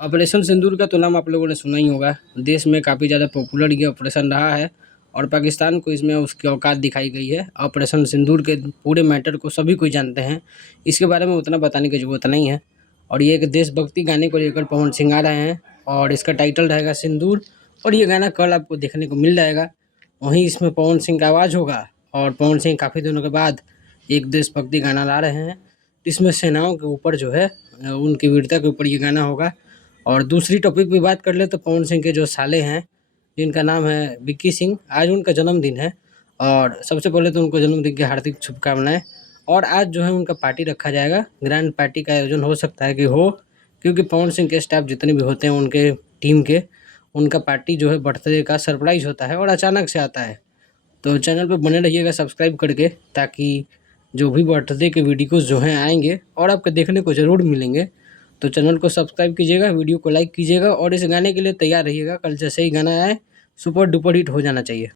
Operation सिंदूर का तो नाम आप लोगों ने सुना ही होगा। देश में काफ़ी ज़्यादा पॉपुलर ये ऑपरेशन रहा है और पाकिस्तान को इसमें उसकी औकात दिखाई गई है। ऑपरेशन सिंदूर के पूरे मैटर को सभी कोई जानते हैं। इसके बारे में उतना बताने की ज़रूरत नहीं है और ये एक देशभक्ति गाने को लेकर पवन सिंह आ रहे हैं और इसका टाइटल रहेगा सिंदूर और ये गाना कल आपको देखने को मिल जाएगा। वहीं इसमें पवन सिंह का आवाज़ होगा और पवन सिंह काफ़ी दिनों के बाद एक देशभक्ति गाना ला रहे हैं। इसमें सेनाओं के ऊपर जो है उनकी वीरता के ऊपर ये गाना होगा। और दूसरी टॉपिक पे बात कर ले तो पवन सिंह के जो साले हैं, जिनका नाम है विक्की सिंह, आज उनका जन्मदिन है और सबसे पहले तो उनको जन्मदिन की हार्दिक शुभकामनाएँ। और आज जो है उनका पार्टी रखा जाएगा, ग्रैंड पार्टी का आयोजन हो सकता है कि हो, क्योंकि पवन सिंह के स्टाफ जितने भी होते हैं उनके टीम के, उनका पार्टी जो है बर्थडे का सरप्राइज़ होता है और अचानक से आता है। तो चैनल पे बने रहिएगा सब्सक्राइब करके, ताकि जो भी बर्थडे के वीडियोज़ जो हैं आएँगे और आपको देखने को ज़रूर मिलेंगे। तो चैनल को सब्सक्राइब कीजिएगा, वीडियो को लाइक कीजिएगा और इस गाने के लिए तैयार रहिएगा। कल जैसे ही गाना आए सुपर डुपर हिट हो जाना चाहिए।